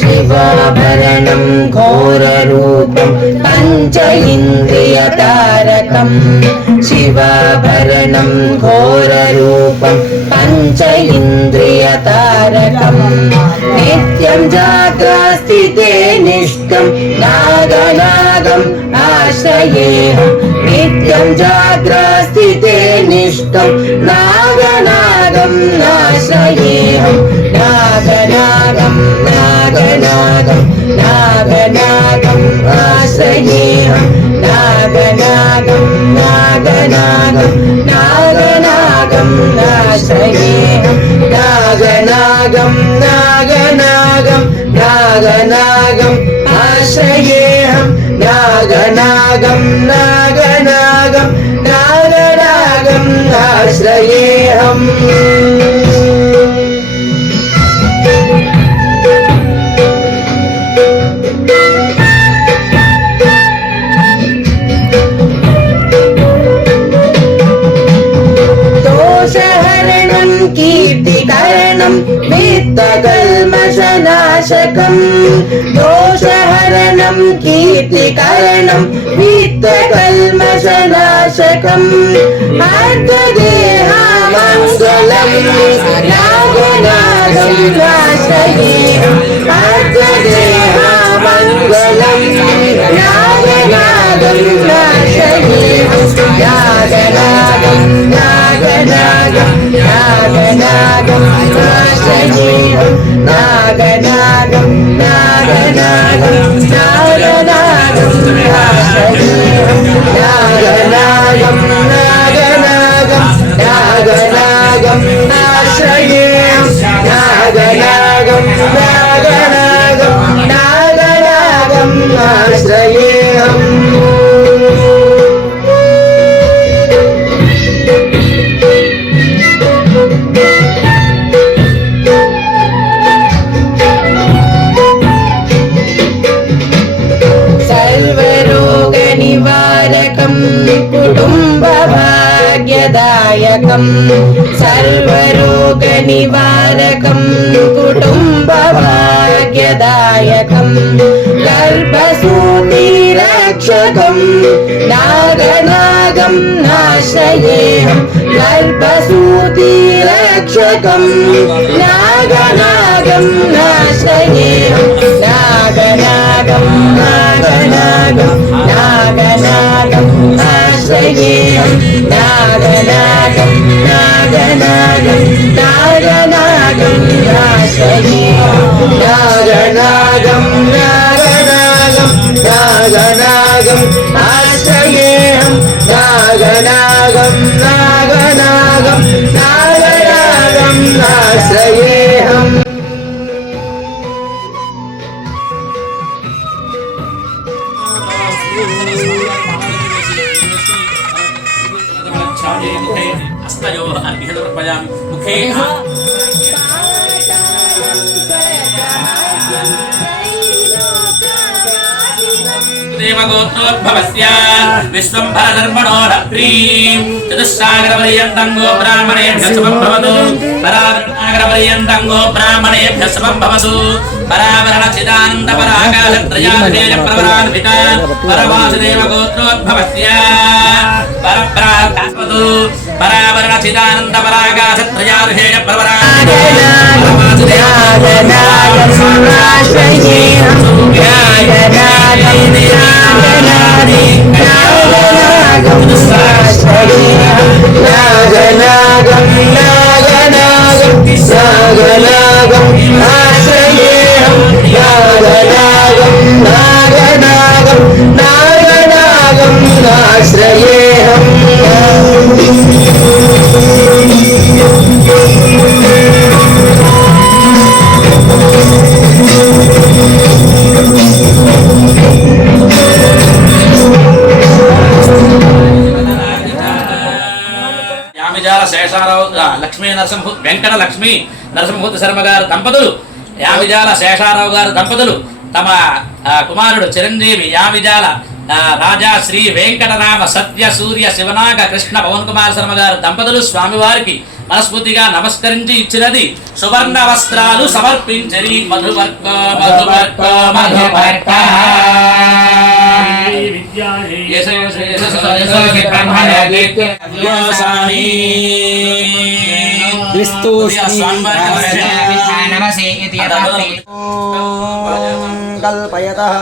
शिवाभरणं घोररूपं पञ्च इन्द्रियतारकम् शिवाभरणं घोररूपं पञ्च इन्द्रियतारकम् नित्यं जाग्रस्थिते निष्ठं नागनागम् आश्रयेऽहम् नित्यं जाग्रस्थिते निष्ठं नागनागम् आश्रयेऽहम् नागनागम् नागनागम् नागनागम् आश्रयेऽहम् नागनागम् नागनागम् नागनागम् आश्रयेऽहम् नागनागम् नागनागम् नागनागम् आश्रयेऽहम् नागनागम् नागनागम् नागनागम् आश्रयेऽहम् कीर्तिकरणं वित्तकल्मषनाशकम् दोषहरणं कीर्तिकरणं वित्तकल्मषनाशकम् अर्धदेहामङ्गलं नागनागं आश्रयेऽहम् अर्धदेहामङ्गलं नागनागं आश्रयेऽहम् नागनागं नागनागं नागनागम् आश्रयेऽहम् नागनागम् नागनागम् नागनागम् आश्रयेऽहम् नागनागम् नागनागम् नागनागम् आश्रयेऽहम् नागनागम् नागनागम् नागनागम् आश्रयेऽहम् कुटुम्बभाग्यदायकं सर्वरोगनिवारकं कुटुम्बभाग्यदायकं गर्भसूतिरक्षकं नागनागं आश्रयेऽहम् गर्भसूतिरक्षकं नागनागं आश्रयेऽहम् नागनागं नागनागं नागनागं आश्रयेऽहम् नागनागं नागनागं नागनागं आश्रयेऽहम् नागनागं नागनागं नागनागं आश्रयेऽहम् नागनागं नागनागं नागनागं आश्रयेऽहम् मुखे देवगोत्रोद्भवस्य विश्वम्भरधर्मणो रात्रीं चतुस्सागरपर्यन्तं गो ब्राह्मणेभ्यः शुभं भवतु परावरणागरपर्यन्तं गो ब्राह्मणेभ्यः शुभं भवतु परावरणचिदानन्दपराकाशत्रयाभिषेकप्रवरान्विता परवासुदेवगोत्रोद्भवस्य परप्राप्तवतु లక్ష్మీ నరసింహ వెంకట లక్ష్మీ నరసింహమూర్తి శర్మ గారు దంపతులు యామిజాల శేషారావు గారు దంపతులు తమ కుమారుడు చిరంజీవి యావిజాల రాజా శ్రీ వెంకటరామ సత్య సూర్య శివనాగ కృష్ణ పవన్ కుమార్ శర్మ గారు దంపతులు స్వామివారికి మనస్ఫూర్తిగా నమస్కరించి ఇచ్చినది సువర్ణ వస్త్రాలు సమర్పించరి మధువర్క మధువర్క మధువర్క కల్పయతః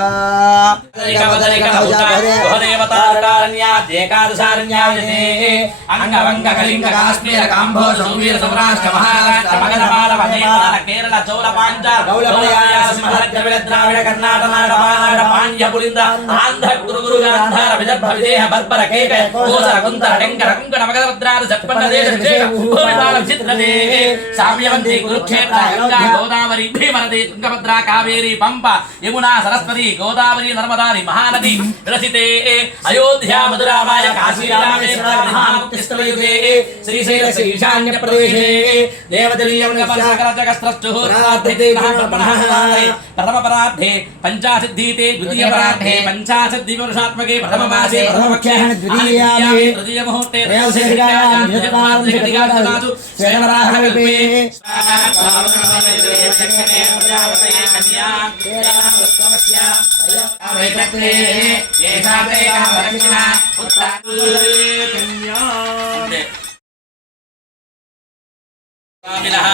అంగవంగ కళింగ కాశ్మీర కాంబోజ సౌవీర సౌరాష్ట్ర మహారాష్ట్ర మగధ మాలవ నేపాల కేరళ చోళ పాంచాల గౌళమలయాయ సింహళ ద్రవిడ ద్రావిడ కర్ణాటక మాలవ పాండ్య పులింద ఆంధ్ర గురు గాంధార విదర్భ విదేహ బర్బర కేక కోసర కుంతర టెంకర కుంకణ మగధ భద్రాద జట్పండ దేశ విజయ భూమిపాల విచిత్రదే సామ్యవంతి కురుక్షేత్ర గంగా గోదావరి భీమనది తుంగభద్ర కావేరి పంప యమునా సరస్వతి గోదావరి నర్మదాని మహానది విలసితే అయోధ్య మధురామాయ కాశీ రామేశ్వర మహాముక్తిస్థలయుగే శ్రీశైల ఈశాన్య ప్రదేశే దేవదలీయం జగస్త్రశ్చు ప్రథమ పరార్థే పంచాసిద్ధీతే ద్వితీయ పరార్థే పంచాసిద్ధి పురుషాత్మకే ప్రథమ మాసే ప్రథమ పక్షే తృతీయ ముహూర్తే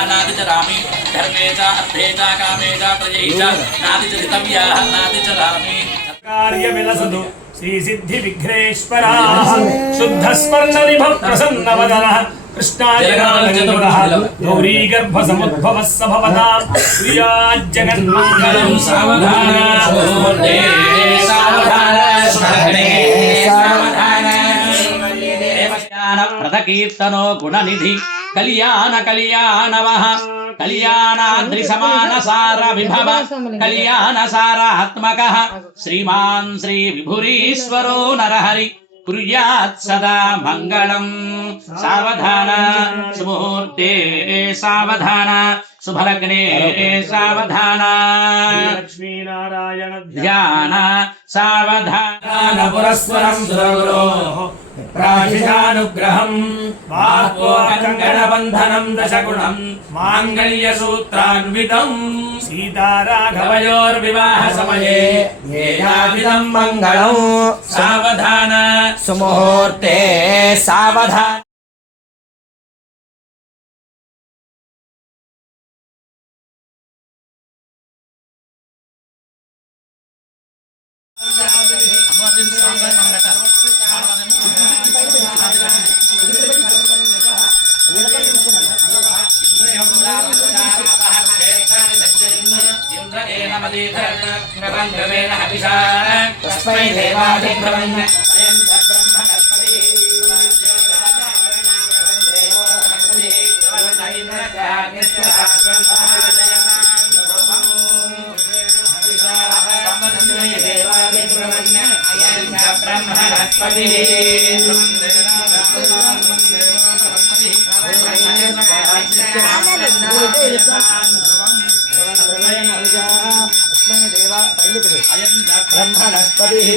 नाति च रामी धर्मे च अर्थे च कामे च त्रये च नाति च हितव्याः नाति च रामी कार्य विलसतु श्री सिद्धि विघ्नेश्वरा शुद्ध स्मरण विभव प्रसन्न वदनः कृष्णाजगन्नाथः गौरी गर्भ समुद्भवः सभवता प्रियात् जगन्मङ्गलं सावधान मुहूर्ते सावधान स्मरणे सावधान देवज्ञान प्रथकीर्तनो गुणनिधि कल्याण कल्याणवः कल्याणाद्रि समान सार विभव कल्याण सारात्मकः श्रीमान् श्री विभुरीश्वरो नरहरि कुर्यात् सदा मङ्गलम् सावधान सुमुहूर्ते सावधान शुभलग्ने सावधान लक्ष्मीनारायण ध्यान सावधान पुरस्वरं सुरगुरोः प्राशिषानुग्रहं वाक्पोकङ्कणबन्धनं दशगुणं माङ्गल्यसूत्रान्वितं सीताराघवयोर्विवाहसमये येयादिदं मङ्गलं सावधान सुमुहूर्ते सावधान तस्मै देवादिब्रह्मन् ब्रह्मणस्पतिः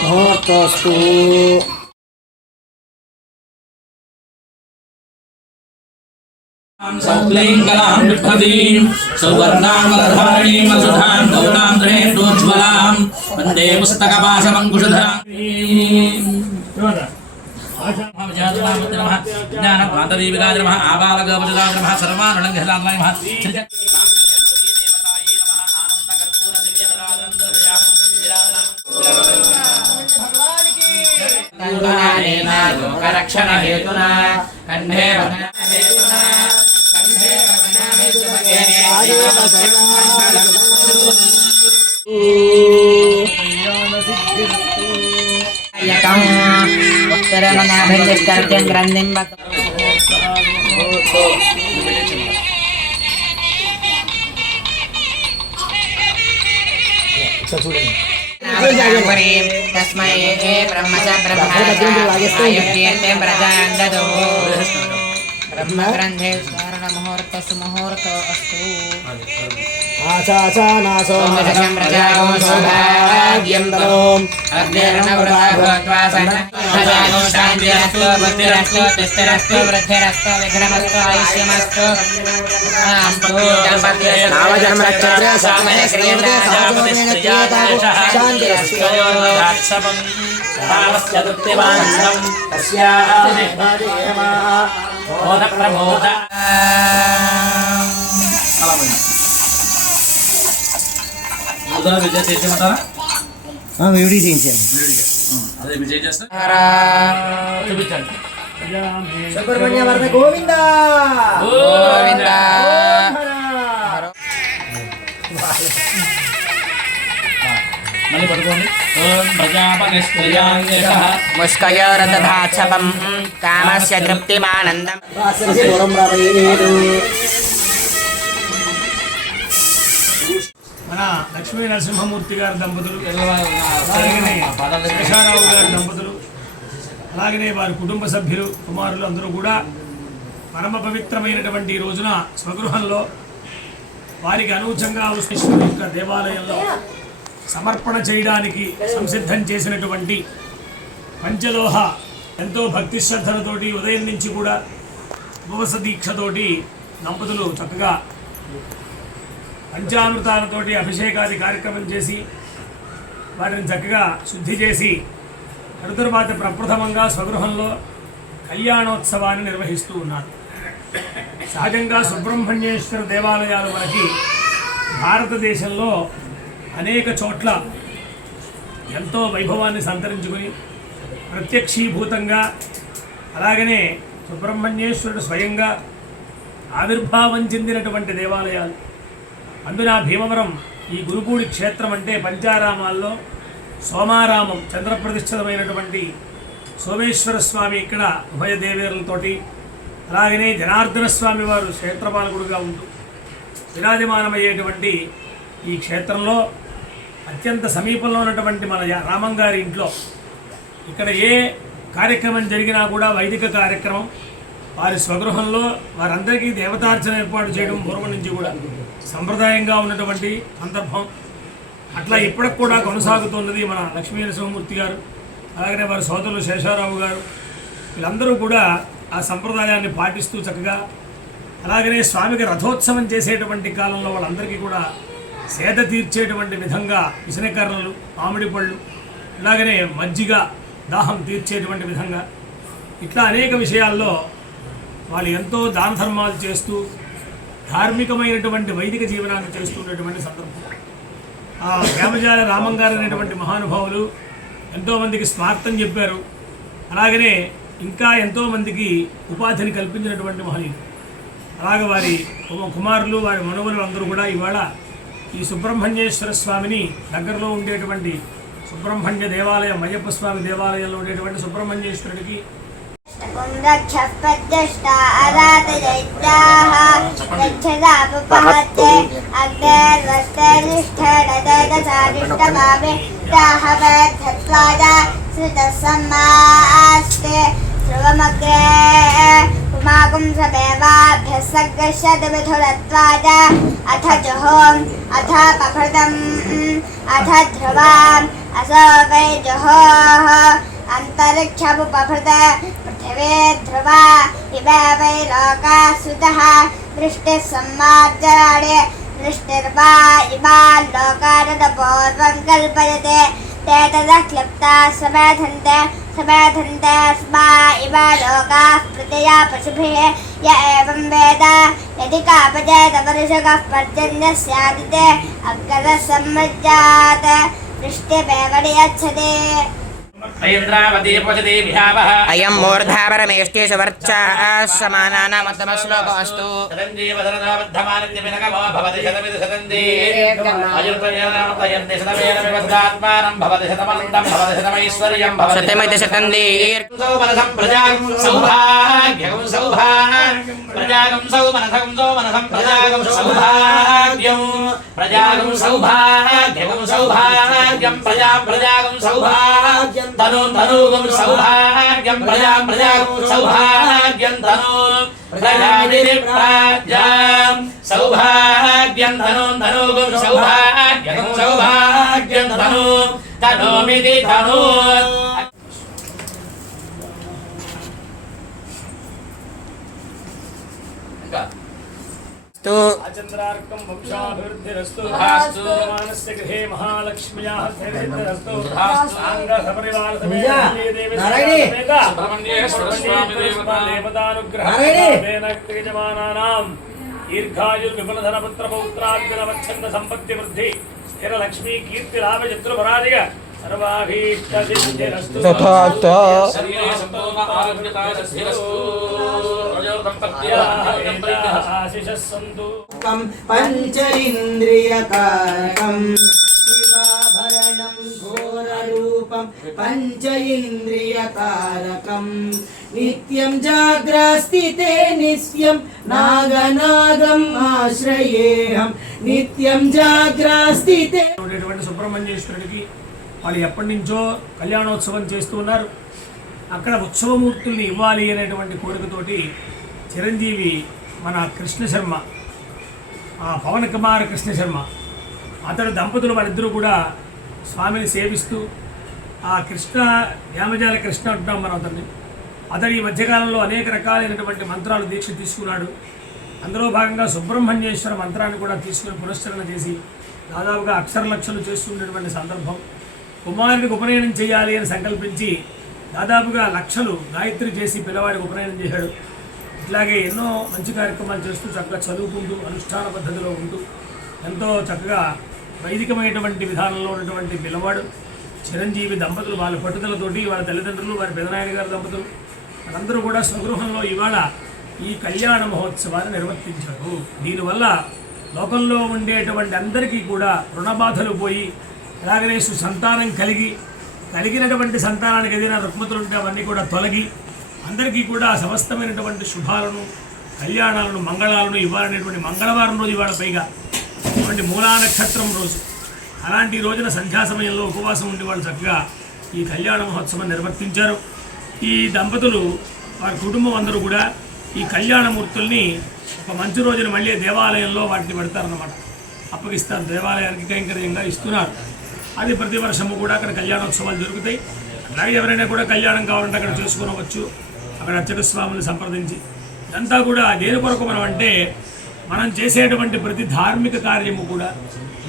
मुहूर्तस्तु सौक्लीङ्गलां बिभ्रतीं सौवर्णामलधारीं वसुधां गौरां दृढेन्दोज्ज्वलां वन्दे पुस्तकपाशमङ्कुशधरां ज्ञानभातदीपिकाय नमः आबालगोपजगाय नमः सर्वानलङ्घलाय नमः लोकरक्षण हेतुना कंठे स्तरमनाभिष्टर्जं ग्रन्थिं तस्मै ब्रह्म च ब्रह्मायुक्ते प्रजां ददौ ब्रह्मग्रन्थे स्वर्णमुहूर्त सुमुहूर्त अस्तु आचाचानासो ओमजं प्रजागो सौभाग्यं ददोम् अग्निर्नवृता भूत्वा सन्नो शान्तिरस्तु बुद्धिरस्तु तिष्ठिरस्तु वृद्धिरस्तु विघ्नमस्तु आयुष्यमस्तु अस्तु नामजन्म नक्षत्र समय क्रियते शान्तिरस्तु విజయ చేసేమంటారా వీడియో చేయించాను అదే విజయ చేస్తే చూపించండి సుబ్రహ్మణ్య వరద గోవింద గోవింద మళ్ళీ పట్టుకోండి ఓం ప్రజాపతిష్ఠయాన్యశః ముష్కయోరదధాచపం కామస్య తృప్తిమానందం మన లక్ష్మీ నరసింహమూర్తి గారి దంపతులు అలాగనే శేషారావు గారి దంపతులు అలాగనే వారి కుటుంబ సభ్యులు కుమారులు అందరూ కూడా పరమ పవిత్రమైనటువంటి ఈ రోజున స్వగృహంలో వారికి అనూచంగా విష్ణువు యొక్క దేవాలయంలో సమర్పణ చేయడానికి సంసిద్ధం చేసినటువంటి పంచలోహ ఎంతో భక్తి శ్రద్ధలతోటి ఉదయం నుంచి కూడా ఉపవాస దీక్షతోటి దంపతులు చక్కగా పంచామృతాలతోటి అభిషేకాది కార్యక్రమం చేసి వాటిని చక్కగా శుద్ధి చేసి తరువాత ప్రప్రథమంగా స్వగృహంలో కళ్యాణోత్సవాన్ని నిర్వహిస్తూ ఉన్నారు. సహజంగా సుబ్రహ్మణ్యేశ్వర దేవాలయాలు మనకి భారతదేశంలో అనేక చోట్ల ఎంతో వైభవాన్ని సంతరించుకుని ప్రత్యక్షీభూతంగా అలాగనే సుబ్రహ్మణ్యేశ్వరుడు స్వయంగా ఆవిర్భావం చెందినటువంటి దేవాలయాలు. అందున భీమవరం ఈ గురుపూడి క్షేత్రం అంటే పంచారామాల్లో సోమారామం చంద్రప్రతిష్ఠితమైనటువంటి సోమేశ్వర స్వామి ఇక్కడ ఉభయ దేవేరులతోటి అలాగనే జనార్దన స్వామి వారు క్షేత్రపాలకుడుగా ఉంటూ విరాజమానమయ్యేటువంటి ఈ క్షేత్రంలో అత్యంత సమీపంలో ఉన్నటువంటి మన రామం గారి ఇంట్లో ఇక్కడ ఏ కార్యక్రమం జరిగినా కూడా వైదిక కార్యక్రమం వారి స్వగృహంలో వారందరికీ దేవతార్చన ఏర్పాటు చేయడం పూర్వం నుంచి కూడా సంప్రదాయంగా ఉన్నటువంటి సందర్భం. అట్లా ఇప్పటికి కూడా కొనసాగుతున్నది మన లక్ష్మీ నరసింహమూర్తి గారు అలాగనే వారి సోదరులు శేషారావు గారు వీళ్ళందరూ కూడా ఆ సంప్రదాయాన్ని పాటిస్తూ చక్కగా అలాగనే స్వామికి రథోత్సవం చేసేటువంటి కాలంలో వాళ్ళందరికీ కూడా సేద తీర్చేటువంటి విధంగా విసనకర్రలు మామిడి పళ్ళు ఇలాగనే మజ్జిగ దాహం తీర్చేటువంటి విధంగా ఇట్లా అనేక విషయాల్లో వాళ్ళు ఎంతో దాన ధర్మాలు చేస్తూ ధార్మికమైనటువంటి వైదిక జీవనాన్ని చేస్తున్నటువంటి సందర్భం. ఆ వేమజాల రామం గారు అనేటువంటి మహానుభావులు ఎంతోమందికి స్మార్థం చెప్పారు. అలాగనే ఇంకా ఎంతోమందికి ఉపాధిని కల్పించినటువంటి మహనీయులు. అలాగే వారి కుమారులు వారి మనవలు అందరూ కూడా ఇవాళ ఈ సుబ్రహ్మణ్యేశ్వర స్వామిని దగ్గరలో ఉండేటువంటి సుబ్రహ్మణ్య దేవాలయం అయ్యప్ప స్వామి దేవాలయంలో ఉండేటువంటి సుబ్రహ్మణ్యేశ్వరుడికి उमागुं समेवाभ्यसग्रशद्विधुरत्वाद अथ जुहोम् अथ पभृतम् अथ ध्रुवाम् असो वै जुहोः अन्तरिक्षमुपभृत पृथिवी ध्रुवा इव वै लोकाः सुतः वृष्टिः सम्मार्जनानि वृष्टिर्वा इमान् लोकान् पूर्वं कल्पयते ते ततः क्लिप्ताः समेधन्ते स्मा इव लोकाः प्रत्यया पशुभिः य एवं वेद यदि कापजयतवर्षकः पर्जन्यः स्यादिते अग्रतः सम्मज्जात् वृष्टिमेव नियच्छति. ఐంద్రావతి పచతి విహావః అయం మూర్ధాపరమేష్టి సువర్చమానానామత్తమశ్లోకోऽस्तु తదంజీవ సరదాబద్ధమానంది వినగమో భవతి శతమితి శతంది అయుర్తయేనామతయంతి శతమేన వివసదాత్మానం భవతి శతమనందం భవతి శతమైశ్వర్యం భవతి శతమితి శతందీర్ సౌమనసం ప్రజాగం సౌభాగ్యం సౌభాగ్యం ప్రజాగం సౌమనసం సౌమనసం ప్రజాగం సౌభాగ్యం ప్రజాగం సౌభాగ్యం సౌభాగ్యం ప్రజాగం సౌభాగ్యం తను తనుగం సౌభాగ్యం ప్రజాగం సౌభాగ్యం తను ప్రజావిది ప్రాజ్యం సౌభాగ్యం తనుగం సౌభాగ్యం సౌభాగ్యం తనోమిది తను ఆచంద్రార్కం వంశాభివృద్ధిరస్తు తథాస్తు. మానస్య గృహే మహాలక్ష్మ్యాః స్థైర్యరస్తు తథాస్తు. సాంగ సపరివార సమేత నిజ. దేవి నారాయణి. సమేత సుబ్రహ్మణ్యేశ్వర స్వామి దేవతానుగ్రహేణ యజమానానాం దీర్ఘాయుర్విపులధన పుత్ర పౌత్రాద్యవచ్ఛంద సంపత్తి వృద్ధి స్థిర లక్ష్మీ కీర్తి లాభ చతుర్భరాదిగ సర్వాభీష్ట సిద్ధిరస్తు శరీరే సంపూర్ణ ఆరోగ్యతాయ సిద్ధిరస్తు ఆశిషః సంతు పంచ ఇంద్రియకారకం శివాభరణం ఘోరరూపం పంచ ఇంద్రియకారకం నిత్యం జాగ్రస్థితే నిత్యం నాగనాగం ఆశ్రయేహం నిత్యం జాగ్రస్థితే. ఉండేటువంటి సుబ్రహ్మణ్యేశ్వరుడికి వాళ్ళు ఎప్పటి నుంచో కళ్యాణోత్సవం చేస్తూ ఉన్నారు. అక్కడ ఉత్సవమూర్తుల్ని ఇవ్వాలి అనేటువంటి కోరికతోటి చిరంజీవి మన కృష్ణ శర్మ, పవన్ కుమార్ కృష్ణ శర్మ అతడు దంపతులు వారిద్దరూ కూడా స్వామిని సేవిస్తూ ఆ కృష్ణ యామజాల కృష్ణ అంటున్నాం మనం అతడు ఈ మధ్యకాలంలో అనేక రకాలైనటువంటి మంత్రాలు దీక్ష తీసుకున్నాడు. అందులో భాగంగా సుబ్రహ్మణ్యేశ్వర మంత్రాన్ని కూడా తీసుకుని పునశ్చరణ చేసి దాదాపుగా అక్షరలక్షలు చేస్తున్నటువంటి సందర్భం. కుమారుడికి ఉపనయనం చేయాలి అని సంకల్పించి దాదాపుగా లక్షలు గాయత్రి చేసి పిల్లవాడికి ఉపనయనం చేశాడు. ఇట్లాగే ఎన్నో మంచి కార్యక్రమాలు చేస్తూ చక్కగా చదువుకుంటూ అనుష్ఠాన పద్ధతిలో ఉంటూ ఎంతో చక్కగా వైదికమైనటువంటి విధానంలో ఉన్నటువంటి పిల్లవాడు చిరంజీవి దంపతులు వాళ్ళ పట్టుదలతోటి వాళ్ళ తల్లిదండ్రులు వారి పెదనాయన గారి దంపతులు వాళ్ళందరూ కూడా స్వగృహంలో ఇవాళ ఈ కళ్యాణ మహోత్సవాన్ని నిర్వర్తించారు. దీనివల్ల లోకంలో ఉండేటువంటి అందరికీ కూడా రుణబాధలు పోయి అలాగనే సుసంతానం కలిగినటువంటి సంతానానికి ఏదైనా రుగ్మతులు ఉంటే అవన్నీ కూడా తొలగి అందరికీ కూడా సమస్తమైనటువంటి శుభాలను కళ్యాణాలను మంగళాలను ఇవ్వాలనేటువంటి మంగళవారం రోజు ఇవాళ పైగా అటువంటి మూలా నక్షత్రం రోజు అలాంటి రోజున సంధ్యా సమయంలో ఉపవాసం ఉండి వాళ్ళు చక్కగా ఈ కళ్యాణ మహోత్సవం నిర్వర్తించారు. ఈ దంపతులు వారి కుటుంబం అందరూ కూడా ఈ కళ్యాణమూర్తుల్ని ఒక మంచి రోజున మళ్ళీ దేవాలయంలో వాటిని పెడతారన్నమాట, అప్పగిస్తారు, దేవాలయానికి కైంకర్యంగా ఇస్తున్నారు. అది ప్రతి వర్షము కూడా అక్కడ కళ్యాణోత్సవాలు జరుగుతాయి. అలాగే ఎవరైనా కూడా కళ్యాణం కావాలంటే అక్కడ చేసుకునవచ్చు, అక్కడ అర్చక స్వాములు సంప్రదించి. ఇదంతా కూడా దేని కొరకు మనం అంటే మనం చేసేటువంటి ప్రతి ధార్మిక కార్యము కూడా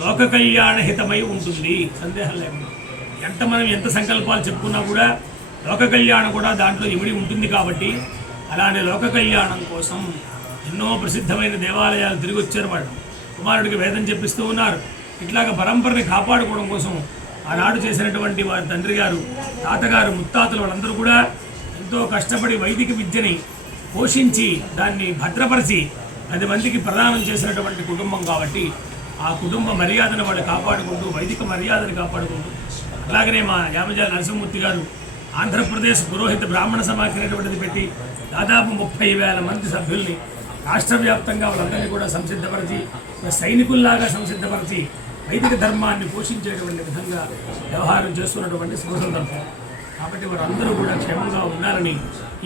లోక కళ్యాణ హితమై ఉంటుంది, సందేహం లేకుండా. మనం ఎంత సంకల్పాలు చెప్పుకున్నా కూడా లోక కళ్యాణం కూడా దాంట్లో ఇమిడి ఉంటుంది. కాబట్టి అలానే లోక కళ్యాణం కోసం ఎన్నో ప్రసిద్ధమైన దేవాలయాలు తిరిగి వచ్చారు. వాళ్ళు కుమారుడికి వేదం చెప్పిస్తూ ఉన్నారు. ఇట్లాగా పరంపరని కాపాడుకోవడం కోసం ఆనాడు చేసినటువంటి వారి తండ్రి గారు, తాతగారు, ముత్తాతలు వాళ్ళందరూ కూడా ఎంతో కష్టపడి వైదిక విద్యని పోషించి దాన్ని భద్రపరిచి 10 మందికి ప్రదానం చేసినటువంటి కుటుంబం. కాబట్టి ఆ కుటుంబ మర్యాదను వాళ్ళు కాపాడుకుంటూ, వైదిక మర్యాదను కాపాడుకుంటూ, అలాగనే మా యామజాల నరసింహమూర్తి గారు ఆంధ్రప్రదేశ్ పురోహిత బ్రాహ్మణ సమాఖ్య అనేటువంటిది పెట్టి దాదాపు 30,000 మంది సభ్యుల్ని రాష్ట్ర వ్యాప్తంగా వాళ్ళందరినీ కూడా సంసిద్ధపరిచి, సైనికుల్లాగా సంసిద్ధపరిచి వైదిక ధర్మాన్ని పోషించేటువంటి విధంగా వ్యవహారం చేస్తున్నటువంటి శుభ సందర్భం. కాబట్టి వారందరూ కూడా క్షేమంగా ఉండాలని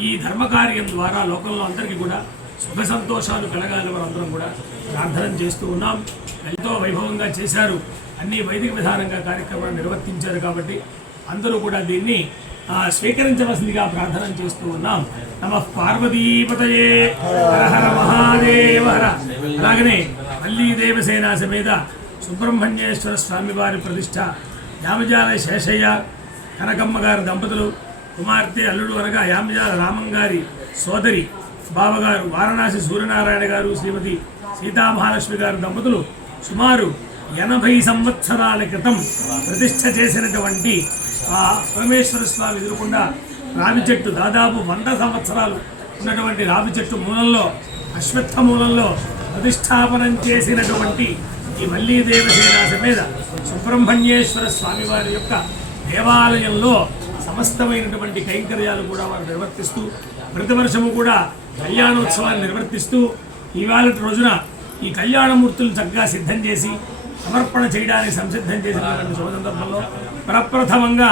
ఈ ధర్మకార్యం ద్వారా లోకంలో అందరికీ కూడా సుఖ సంతోషాలు కలగాలని వారందరం కూడా ప్రార్థన చేస్తూ ఉన్నాం. ఎంతో వైభవంగా చేశారు, అన్ని వైదిక విధానంగా కార్యక్రమాలు నిర్వర్తించారు. కాబట్టి అందరూ కూడా దీన్ని స్వీకరించవలసిందిగా ప్రార్థన చేస్తూ ఉన్నాం. నమః పార్వతీపతయే హర హర మహాదేవ హర. అలాగనే మళ్ళీ దేవసేన సమేత సుబ్రహ్మణ్యేశ్వర స్వామి వారి ప్రతిష్ట, యామజాల శేషయ్య కనకమ్మ గారి దంపతులు కుమార్తె అల్లుడు అనగా యామజాల రామం గారి సోదరి బావగారు వారణాసి సూర్యనారాయణ గారు, శ్రీమతి సీతామహాలక్ష్మి గారి దంపతులు సుమారు 80 సంవత్సరాల క్రితం ప్రతిష్ఠ చేసినటువంటి ఆ సోమేశ్వర స్వామి ఎదురుకుండా రావి చెట్టు దాదాపు 100 సంవత్సరాలు ఉన్నటువంటి రావి చెట్టు మూలంలో అశ్వత్థ మూలంలో ప్రతిష్టాపనం చేసినటువంటి ఈ మల్లీ దేవసేన సమేత సుబ్రహ్మణ్యేశ్వర స్వామి వారి యొక్క దేవాలయంలో సమస్తమైనటువంటి కైంకర్యాలు కూడా వారు నిర్వర్తిస్తూ ప్రతి వర్షము కూడా కళ్యాణోత్సవాన్ని నిర్వర్తిస్తూ ఇవాళ రోజున ఈ కళ్యాణమూర్తులు చక్కగా సిద్ధం చేసి సమర్పణ చేయడానికి సంసిద్ధం చేసినటువంటి శుభ సందర్భంలో ప్రప్రథమంగా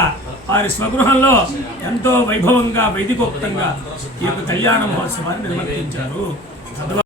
వారి స్వగృహంలో ఎంతో వైభవంగా వైదికోక్తంగా ఈ యొక్క కళ్యాణ మహోత్సవాన్ని నిర్వర్తించారు.